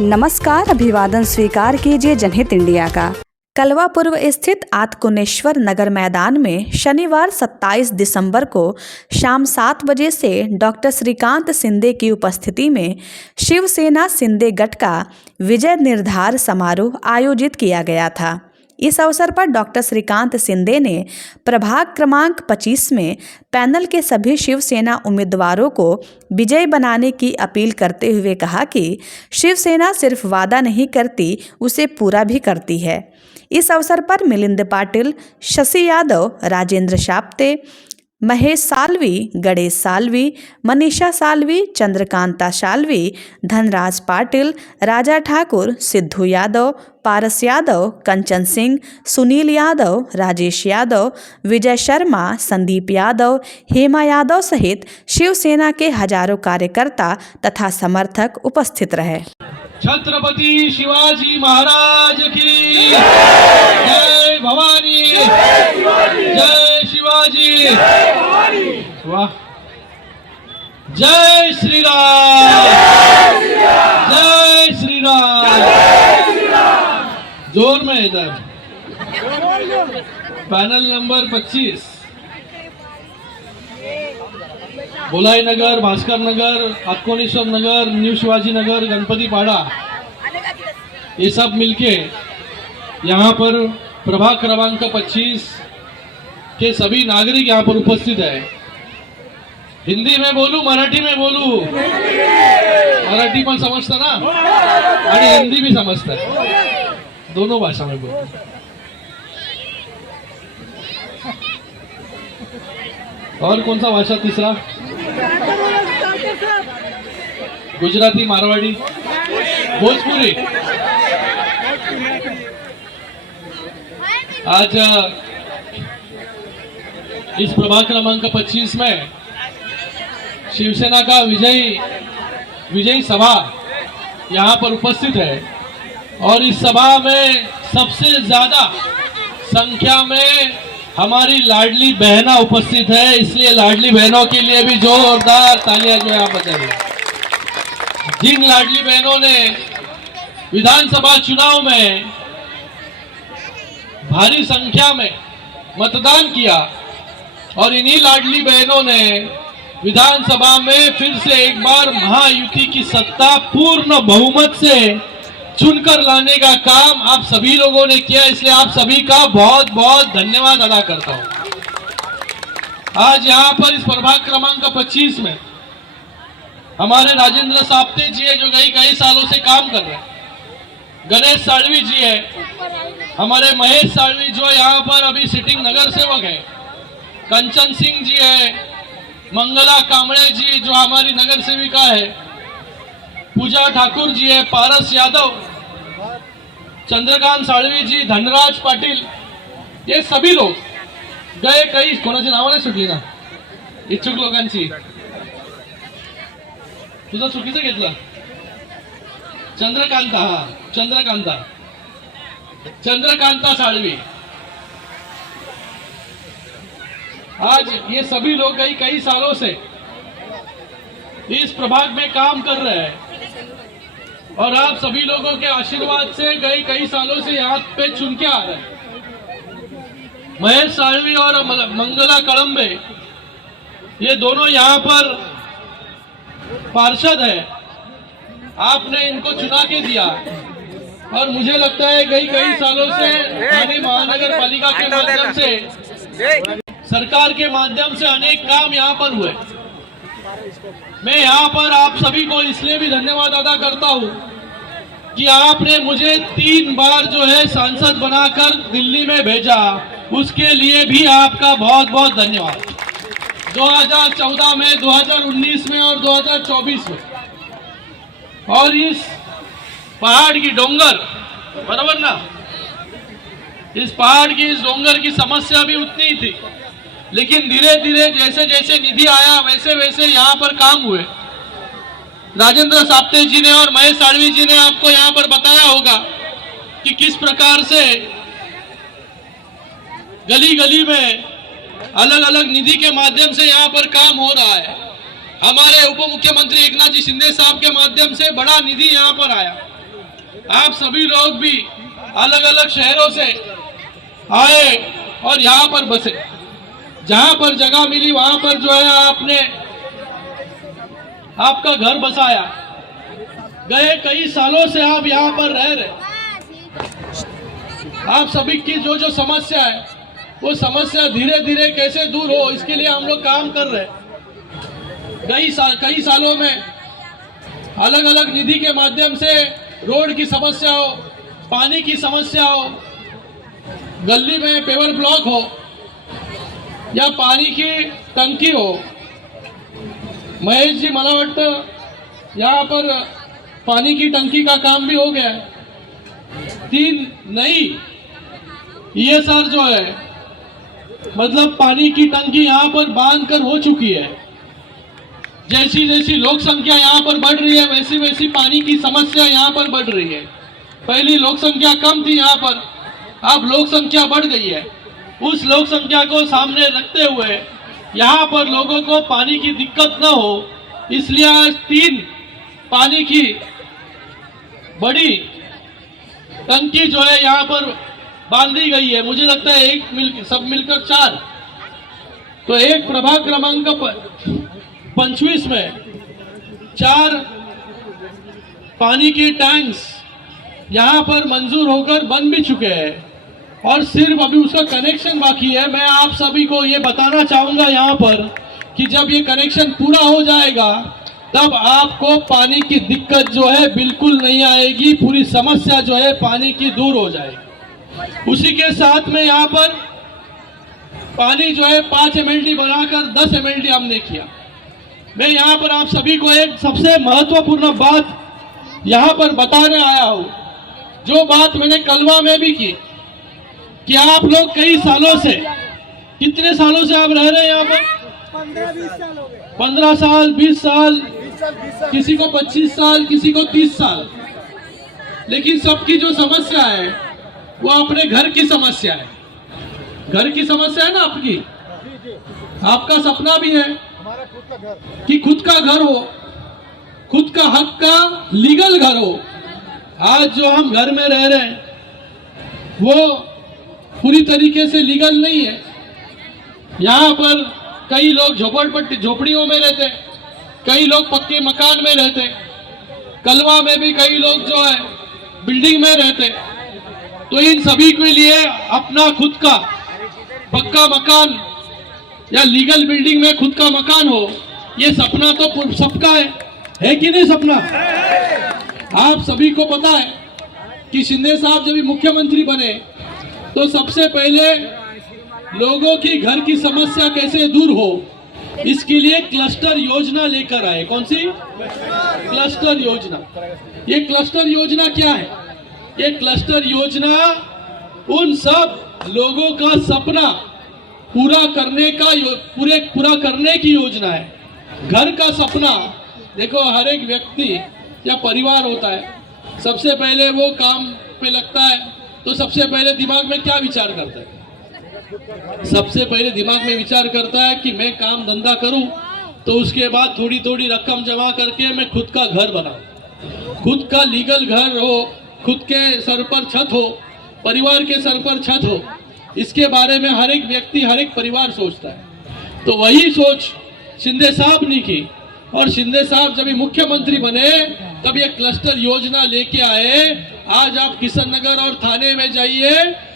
नमस्कार, अभिवादन स्वीकार कीजिए जनहित इंडिया का। कलवा पूर्व स्थित आत्कुनेश्वर नगर मैदान में शनिवार 27 दिसंबर को शाम 7 बजे से डॉक्टर श्रीकांत शिंदे की उपस्थिति में शिवसेना शिंदे गट का विजय निर्धार समारोह आयोजित किया गया था। इस अवसर पर डॉक्टर श्रीकांत शिंदे ने प्रभाग क्रमांक 25 में पैनल के सभी शिवसेना उम्मीदवारों को विजयी बनाने की अपील करते हुए कहा कि शिवसेना सिर्फ वादा नहीं करती, उसे पूरा भी करती है। इस अवसर पर मिलिंद पाटिल, शशि यादव, राजेंद्र शाप्ते, महेश साल्वी, गणेश साल्वी, मनीषा साल्वी, चंद्रकांता साल्वी, धनराज पाटिल, राजा ठाकुर, सिद्धू यादव, पारस यादव, कंचन सिंह, सुनील यादव, राजेश यादव, विजय शर्मा, संदीप यादव, हेमा यादव सहित शिवसेना के हजारों कार्यकर्ता तथा समर्थक उपस्थित रहे। छत्रपति शिवाजी महाराज की जय भवानी, जय शिवाजी, वाह, जय श्री राम, जय श्री राम। जोर में इधर पैनल नंबर 25 बोलाई नगर, भास्कर नगर, आत्कोनेश्वर नगर, न्यू शिवाजी नगर, गणपति पाड़ा, ये सब मिलके यहाँ पर प्रभाग क्रमांक 25 के सभी नागरिक यहाँ पर उपस्थित है। हिंदी में बोलूं, मराठी में बोलूं? मराठी पण समजता ना आणि हिंदी भी समजता है, दोनों भाषा में बोलूं। और कौन सा भाषा तीसरा? गुजराती, मारवाड़ी, भोजपुरी। आज इस प्रभाग क्रमांक 25 में शिवसेना का विजयी सभा यहाँ पर उपस्थित है और इस सभा में सबसे ज्यादा संख्या में हमारी लाडली बहना उपस्थित है, इसलिए लाडली बहनों के लिए भी जोरदार तालियां जो है आप बजाइए। जिन लाडली बहनों ने विधानसभा चुनाव में भारी संख्या में मतदान किया और इन्हीं लाडली बहनों ने विधानसभा में फिर से एक बार महायुति की सत्ता पूर्ण बहुमत से चुनकर लाने का काम आप सभी लोगों ने किया, इसलिए आप सभी का बहुत बहुत धन्यवाद अदा करता हूं। आज यहाँ पर इस प्रभाग क्रमांक 25 में हमारे राजेंद्र साप्ते जी है जो कई सालों से काम कर रहे हैं, गणेश साल्वी जी है, हमारे महेश साल्वी जो यहाँ पर अभी सिटिंग नगर सेवक है, कंचन सिंह जी है, मंगला कामड़े जी जो हमारी नगर सेविका है, पूजा ठाकुर जी है, पारस यादव, चंद्रकांत साळवी जी, धनराज पाटिल, ये सभी लोग गए कई कोणाची नावं नाही सुटली ना इच्छुक लोकांची, तुझं चुकीचं घेतलं, चंद्रकांता साळवी। आज ये सभी लोग कई सालों से इस प्रभाग में काम कर रहे हैं और आप सभी लोगों के आशीर्वाद से कई सालों से यहाँ पे चुन के आ रहे हैं। महेश साल्वी और मंगला कड़म्बे ये दोनों यहाँ पर पार्षद है, आपने इनको चुना के दिया और मुझे लगता है कई सालों से ठाणे महानगर पालिका के माध्यम से, सरकार के माध्यम से अनेक काम यहाँ पर हुए। मैं यहाँ पर आप सभी को इसलिए भी धन्यवाद अदा करता हूँ कि आपने मुझे 3 बार जो है सांसद बनाकर दिल्ली में भेजा, उसके लिए भी आपका बहुत बहुत धन्यवाद। 2014 में, 2019 में और 2024 में, और इस पहाड़ की डोंगर, बराबर ना, इस पहाड़ की इस डोंगर की समस्या भी उतनी ही थी, लेकिन धीरे धीरे जैसे जैसे निधि आया वैसे वैसे यहाँ पर काम हुए। राजेंद्र साप्ते जी ने और महेश साल्वी जी ने आपको यहाँ पर बताया होगा कि किस प्रकार से गली गली में अलग अलग निधि के माध्यम से यहाँ पर काम हो रहा है। हमारे उप मुख्यमंत्री एकनाथ जी शिंदे साहब के माध्यम से बड़ा निधि यहाँ पर आया आप सभी लोग भी अलग अलग शहरों से आए और यहाँ पर बसे। जहाँ पर जगह मिली वहाँ पर जो है आपने आपका घर बसाया। गए कई सालों से आप यहाँ पर रह रहे। आप सभी की जो जो समस्या है वो समस्या धीरे धीरे कैसे दूर हो, इसके लिए हम लोग काम कर रहे हैं। कई सालों में अलग अलग निधि के माध्यम से रोड की समस्या हो, पानी की समस्या हो, गली में पेवर ब्लॉक हो या पानी की टंकी हो। महेश जी, मला वाटतं यहाँ पर पानी की टंकी का काम भी हो गया है। 3 नई ESR जो है, मतलब पानी की टंकी यहाँ पर बांध कर हो चुकी है। जैसी जैसी लोक संख्या यहाँ पर बढ़ रही है वैसी वैसी पानी की समस्या यहाँ पर बढ़ रही है। पहली लोक संख्या कम थी यहाँ पर, अब लोक संख्या बढ़ गई है। उस लोक संख्या को सामने रखते हुए यहाँ पर लोगों को पानी की दिक्कत न हो, इसलिए आज 3 पानी की बड़ी टंकी जो है यहाँ पर बांधी गई है। मुझे लगता है सब मिलकर 4। तो एक प्रभाग क्रमांक 25 में 4 पानी की टैंक्स यहाँ पर मंजूर होकर बन भी चुके हैं और सिर्फ अभी उसका कनेक्शन बाकी है। मैं आप सभी को ये बताना चाहूंगा यहाँ पर कि जब ये कनेक्शन पूरा हो जाएगा तब आपको पानी की दिक्कत जो है बिल्कुल नहीं आएगी। पूरी समस्या जो है पानी की दूर हो जाएगी। उसी के साथ में यहाँ पर पानी जो है 5 MLD बनाकर 10 MLD हमने किया। मैं यहाँ पर आप सभी को एक सबसे महत्वपूर्ण बात यहाँ पर बताने आया हूँ, जो बात मैंने कलवा में भी की कि आप लोग कई सालों से, कितने सालों से आप रह रहे हैं यहाँ पर? 15-20 साल हो गए। 15 साल, 20 साल, किसी को 25 साल, किसी को 30 साल। लेकिन सबकी जो समस्या है वो अपने घर की समस्या है। घर की समस्या है ना आपकी। आपका सपना भी है कि खुद का घर हो, खुद का हक का लीगल घर हो। आज जो हम घर में रह रहे हैं वो पूरी तरीके से लीगल नहीं है। यहाँ पर कई लोग झोपड़ियों में रहते, कई लोग पक्के मकान में रहते, कलवा में भी कई लोग जो है बिल्डिंग में रहते। तो इन सभी के लिए अपना खुद का पक्का मकान या लीगल बिल्डिंग में खुद का मकान हो, ये सपना तो सबका है कि नहीं सपना? आप सभी को पता है कि शिंदे साहब जब मुख्यमंत्री बने तो सबसे पहले लोगों की घर की समस्या कैसे दूर हो, इसके लिए क्लस्टर योजना लेकर आए। कौन सी क्लस्टर योजना? ये क्लस्टर योजना क्या है? ये क्लस्टर योजना उन सब लोगों का सपना पूरा करने की योजना है। घर का सपना देखो, हर एक व्यक्ति या परिवार होता है, सबसे पहले वो काम पे लगता है तो सबसे पहले दिमाग में क्या विचार करता है? सबसे पहले दिमाग में विचार करता है कि मैं काम धंधा करूं, तो उसके बाद थोड़ी थोड़ी रकम जमा करके मैं खुद का घर बनाऊं, खुद का लीगल घर हो, खुद के सर पर छत हो, परिवार के सर पर छत हो। इसके बारे में हर एक व्यक्ति, हर एक परिवार सोचता है। तो वही सोच शिंदे साहब ने की और शिंदे साहब जब मुख्यमंत्री बने तब ये क्लस्टर योजना लेके आए। आज आप किशन नगर और थाने में जाइए,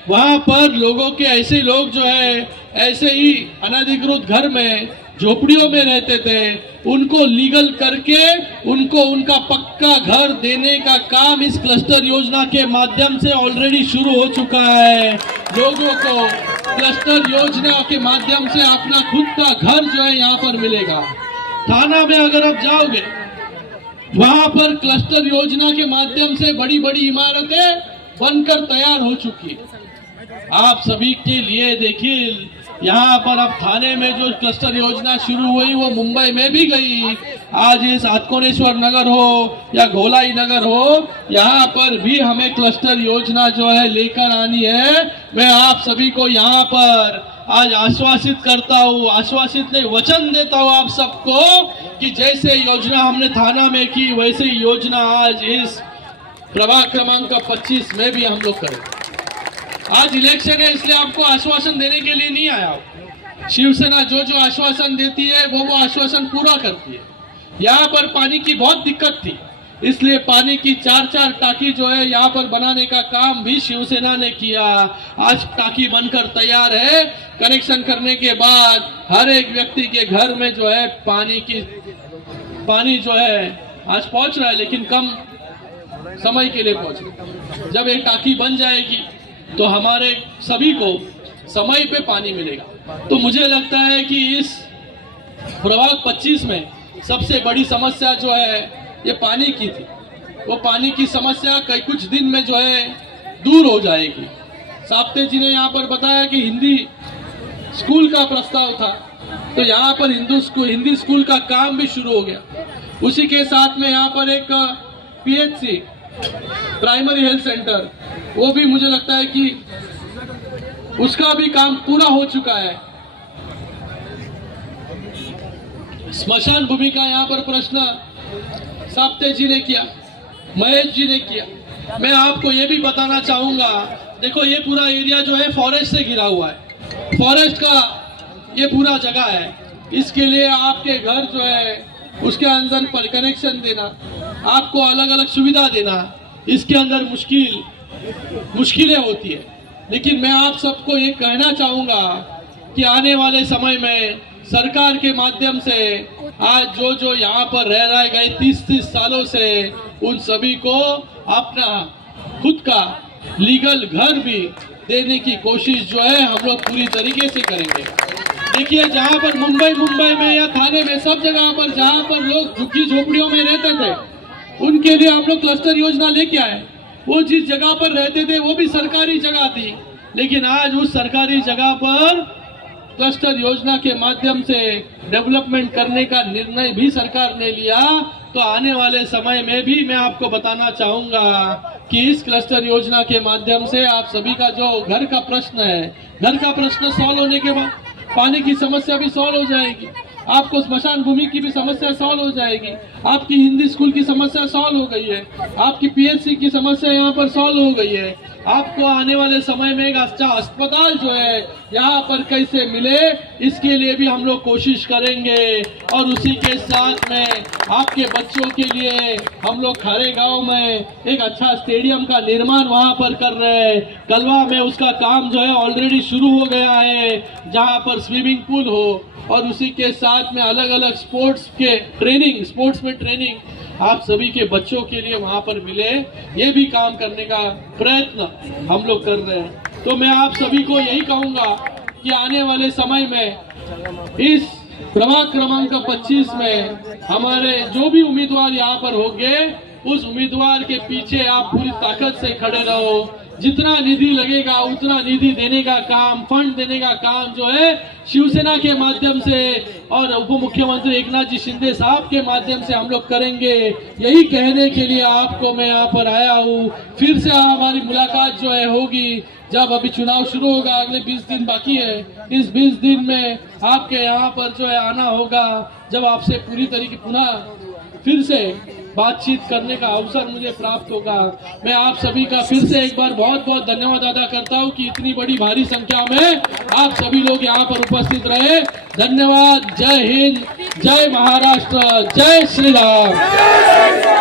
वहां पर लोगों के ऐसे लोग जो है ऐसे ही अनधिकृत घर में झोपड़ियों में रहते थे, उनको लीगल करके उनको उनका पक्का घर देने का काम इस क्लस्टर योजना के माध्यम से ऑलरेडी शुरू हो चुका है। लोगों को क्लस्टर योजना के माध्यम से अपना खुद का घर जो है यहाँ पर मिलेगा। थाना में अगर आप जाओगे, वहां पर क्लस्टर योजना के माध्यम से बड़ी बड़ी इमारतें बनकर तैयार हो चुकी है। आप सभी के लिए देखिए, यहाँ पर अब थाने में जो क्लस्टर योजना शुरू हुई वो मुंबई में भी गई। आज ये सातकोनेश्वर नगर हो या गोलाई नगर हो, यहाँ पर भी हमें क्लस्टर योजना जो है लेकर आनी है। मैं आप सभी को यहाँ पर आज आश्वासित करता हूँ, आश्वासित नहीं वचन देता हूँ आप सबको कि जैसे योजना हमने थाना में की वैसे योजना आज इस प्रभाग क्रमांक 25 में भी हम लोग करें। आज इलेक्शन है इसलिए आपको आश्वासन देने के लिए नहीं आया हूं। शिवसेना जो जो आश्वासन देती है वो आश्वासन पूरा करती है। यहाँ पर पानी की बहुत दिक्कत थी, इसलिए पानी की 4-4 टाकी जो है यहाँ पर बनाने का काम भी शिवसेना ने किया। आज टाकी बनकर तैयार है। कनेक्शन करने के बाद हर एक व्यक्ति के घर में जो है पानी जो है आज पहुंच रहा है, लेकिन कम समय के लिए पहुंच रहा है। जब एक टाकी बन जाएगी तो हमारे सभी को समय पे पानी मिलेगा। तो मुझे लगता है कि इस प्रभाग 25 में सबसे बड़ी समस्या जो है ये पानी की थी। वो पानी की समस्या कई कुछ दिन में जो है दूर हो जाएगी। साप्ते जी ने यहाँ पर बताया कि हिंदी स्कूल का प्रस्ताव था, तो यहाँ पर हिंदी स्कूल का काम भी शुरू हो गया। उसी के साथ में यहाँ पर एक PHC प्राइमरी हेल्थ सेंटर, वो भी मुझे लगता है कि उसका भी काम पूरा हो चुका है। स्मशान भूमि का यहाँ पर प्रश्न साप्ते जी ने किया, महेश जी ने किया। मैं आपको ये भी बताना चाहूंगा, देखो ये पूरा एरिया जो है फॉरेस्ट से घिरा हुआ है, फॉरेस्ट का ये पूरा जगह है। इसके लिए आपके घर जो है उसके अंदर पर कनेक्शन देना, आपको अलग अलग सुविधा देना, इसके अंदर मुश्किलें होती है। लेकिन मैं आप सबको ये कहना चाहूंगा कि आने वाले समय में सरकार के माध्यम से आज जो यहाँ पर रह रहे गए 30 सालों से, उन सभी को अपना खुद का लीगल घर भी देने की कोशिश जो है हम लोग पूरी तरीके से करेंगे। देखिए जहाँ पर मुंबई में या थाने में सब जगह पर जहाँ पर लोग झुग्गी झोपड़ियों में रहते थे, उनके लिए हम लोग क्लस्टर योजना लेके आए। वो जिस जगह पर रहते थे वो भी सरकारी जगह थी, लेकिन आज उस सरकारी जगह पर क्लस्टर योजना के माध्यम से डेवलपमेंट करने का निर्णय भी सरकार ने लिया। तो आने वाले समय में भी मैं आपको बताना चाहूंगा कि इस क्लस्टर योजना के माध्यम से आप सभी का जो घर का प्रश्न है, घर का प्रश्न सॉल्व होने के बाद पानी की समस्या भी सॉल्व हो जाएगी, आपको स्मशान भूमि की भी समस्या सॉल्व हो जाएगी, आपकी हिंदी स्कूल की समस्या सॉल्व हो गई है, आपकी PHC की समस्या यहाँ पर सॉल्व हो गई है। आपको आने वाले समय में एक अच्छा अस्पताल जो है यहाँ पर कैसे मिले, इसके लिए भी हम लोग कोशिश करेंगे। और उसी के साथ में आपके बच्चों के लिए हम लोग खारे गांव में एक अच्छा स्टेडियम का निर्माण वहाँ पर कर रहे हैं। कलवा में उसका काम जो है ऑलरेडी शुरू हो गया है, जहाँ पर स्विमिंग पूल हो और उसी के साथ में अलग अलग स्पोर्ट्स में ट्रेनिंग आप सभी के बच्चों के लिए वहां पर मिले, ये भी काम करने का प्रयत्न हम लोग कर रहे हैं। तो मैं आप सभी को यही कहूंगा कि आने वाले समय में इस प्रभाग क्रमांक 25 में हमारे जो भी उम्मीदवार यहाँ पर होंगे, उस उम्मीदवार के पीछे आप पूरी ताकत से खड़े रहो। जितना निधि लगेगा उतना निधि देने का काम, फंड देने का काम जो है शिवसेना के माध्यम से और उप मुख्यमंत्री एकनाथ जी शिंदे साहब के माध्यम से हम लोग करेंगे। यही कहने के लिए आपको मैं यहाँ पर आया हूँ। फिर से हमारी मुलाकात जो है होगी जब अभी चुनाव शुरू होगा, अगले 20 दिन बाकी है। इस 20 दिन में आपके यहाँ पर जो है आना होगा, जब आपसे पूरी तरीके पुनः फिर से बातचीत करने का अवसर मुझे प्राप्त होगा। मैं आप सभी का फिर से एक बार बहुत बहुत धन्यवाद अदा करता हूं कि इतनी बड़ी भारी संख्या में आप सभी लोग यहां पर उपस्थित रहे। धन्यवाद। जय हिंद, जय महाराष्ट्र, जय श्री राम।